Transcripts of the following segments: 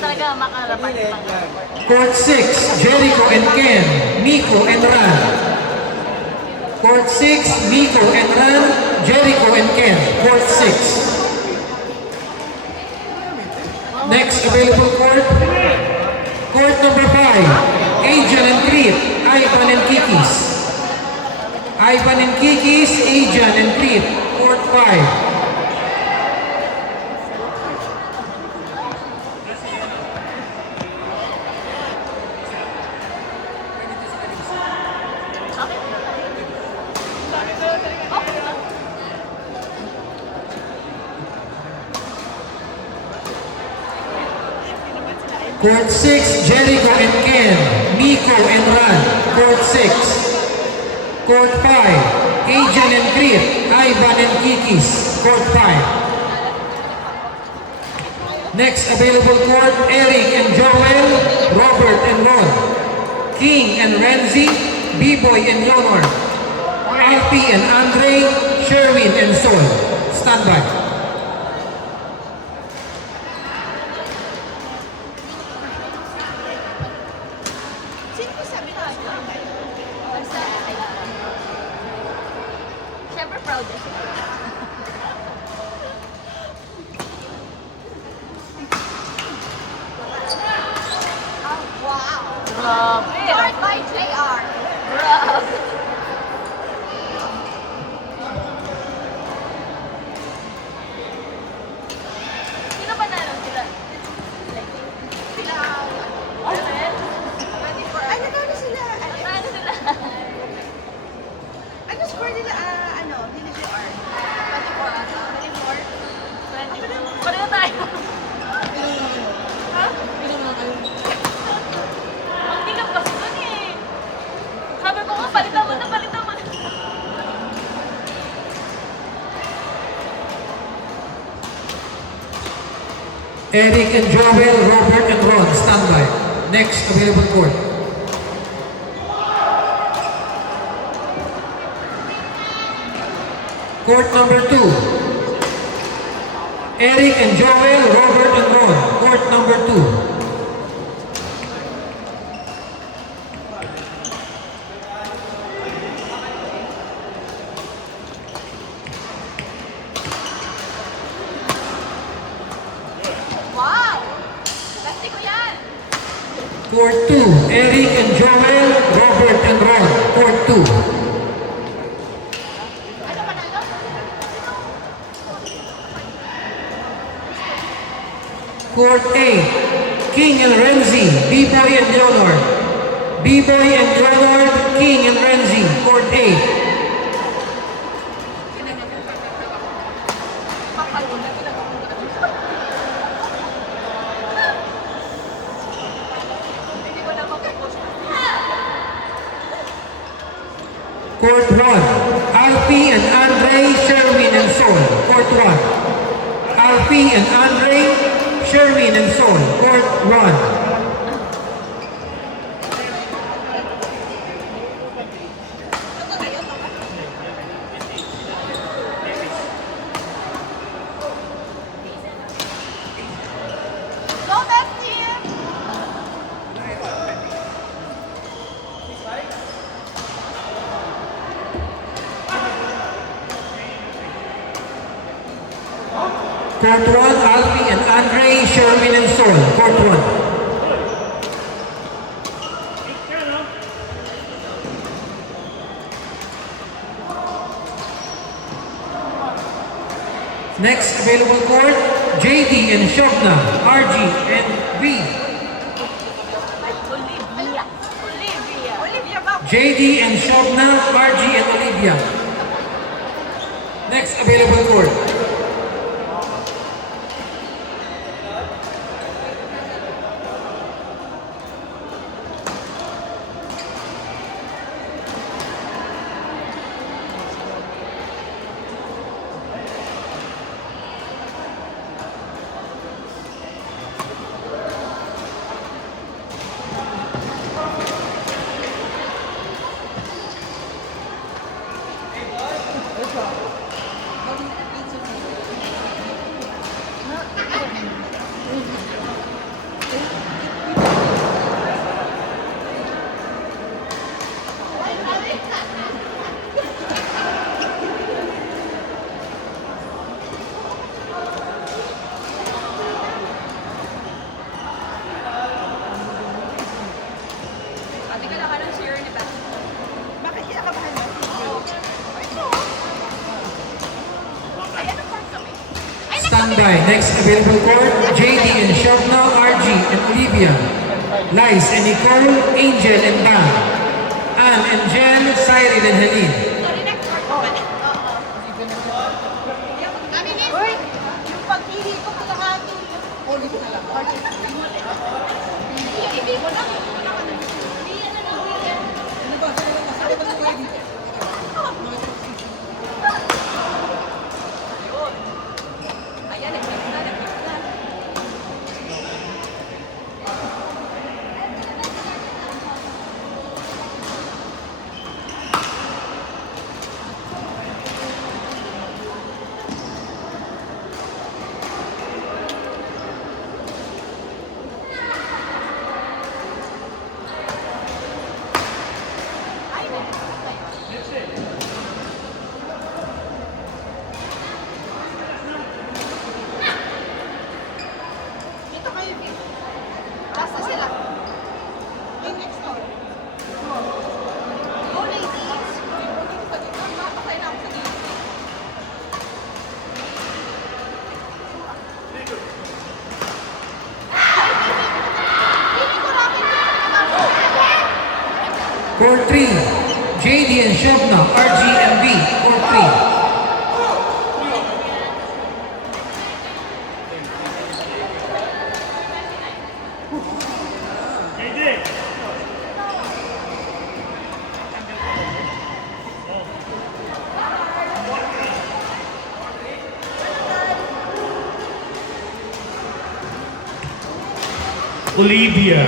talaga makarapan pa. Court 6, Jericho and Ken, Miko and Ran. Court 6, Miko and Ran, Jericho and Ken, Court 6. Next available court, court number 5, Angel and Creed, Ivan and Kikis. Ivan and Kikis, Ajan and Creed, court 5. Court 6, Jericho and Ken, Miko and Ran, court 6. Court 5, Ajan and Creed, Ivan and Kikis, court 5. Next available court, Eric and Joel, Robert and Ron, King and Renzi, B-Boy and Leonor, Alfie and Andre, Sherwin and Sol. Stand by. Siyempre proud siya. Wow! Grabe! Start by JR. Grabe! Sino ba nalo sila? Sila. Ay, nagkano sila? Nalo sila. Ano score nila? Nila JR? 24 ata. 24? 22. Pareho tayo. Ha? Ang tingap kasi dun eh. Sabi ko nga, palitan mo na, palitan mo na. Eric and Joel, Robert and Ron, stand by. Next available court. Court number 2. Eric and Joel, Robert and Ron, court number 2. Wow! Pasti ko yan! Court 2, Eric and Joel, Robert and Ron, court 2. Ano panalo? Court 8, King and Renzi, B-Boy and Leonor. B-Boy and Leonor, King and Renzi, court 8. Court 1, Alfie and Andre, Sherwin and Sol, court 1. Alfie and Andre, Sherwin and Sol, court 1. Go that team! Court 1, Alfie and Andre, Sherwin and Sol, court 1. Next available court, JD and Shobna, RG and V. Olivia. Olivia ba? JD and Shobna, RG and Olivia. Next available court. Ate ka lang ka ng share ni Beth. Bakit kinakabahan mo? Ay, anong part kami? Ay, Standby. Next available court, JD and Shobna, RG and Olivia. Lice and Nicole, Angel and Bam. Ann and Jen, Cyril and Helene. sorry, next part ko pala. Kami ni Uy! Yung pagpili ko kalahati. Ulit na lang. Hindi ko lang. Hindi yan na lang. Ayan, nag-mix na. Dito kayo, Vic. Last na sila. Yung next door. Go, ladies! Dito pa dito. Mapakay na ako sa dito. Court 3, JD and Shobna, RG and B. Court 3. Olivia,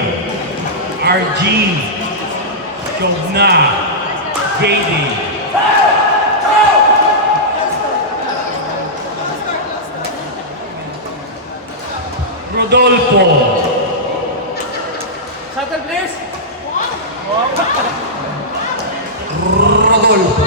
RG, Shobna, JD. Rodolfo, Rodolfo.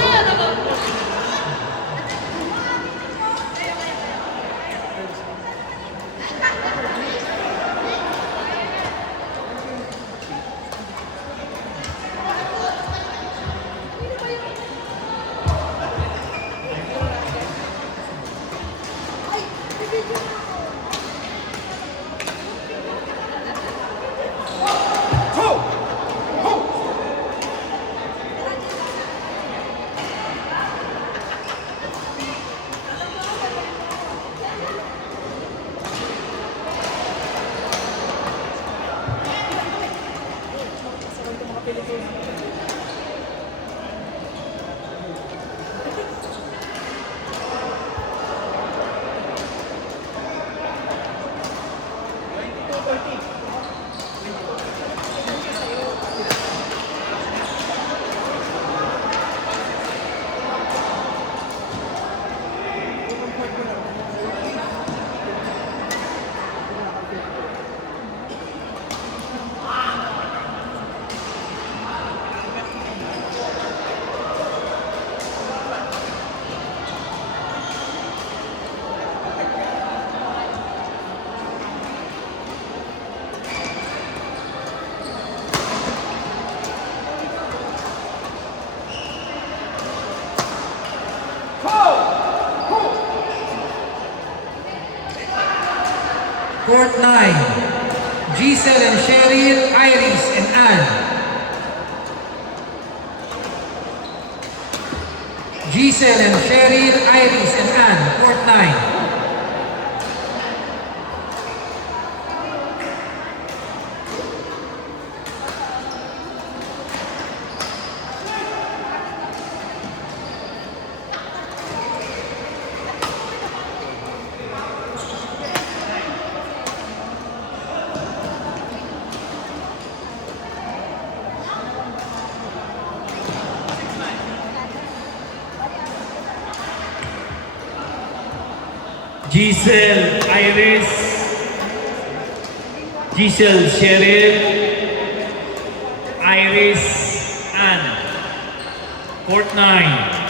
Court 9, Giselle and Cheryl, Iris and Ann. Giselle and Cheryl, Iris and Ann. Court 9. Giselle, Iris, Giselle Cheryl, Iris Ann. Court 9.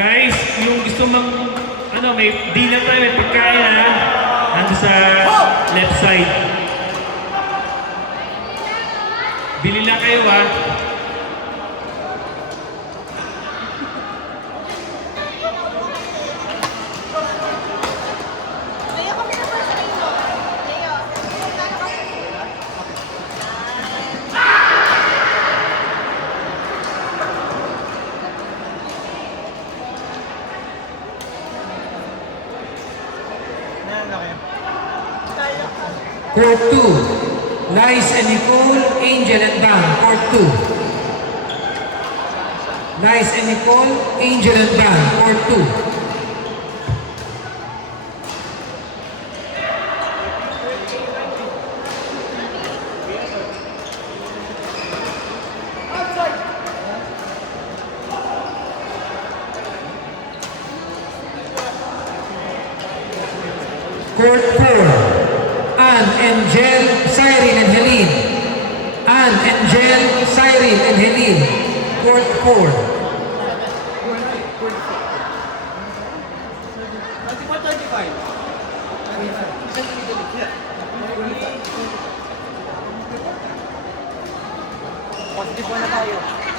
Guys, yung gusto may dinner tayo, may pagkain ha. Nandun sa left side. Bili lang kayo ha. Leo, kami na first time mo. Leo, magkano ka? Ano kayo? Kaya ka. Court 2, Lice and Nicole, Angel and Bang. Court 2. Lice and Nicole, Angel and Bang. Court 2. Court 4, Anne, Angel, Cyrene, and Helene. Anne, Angel, Cyrene, and Helene. Court 4. 24 na tayo.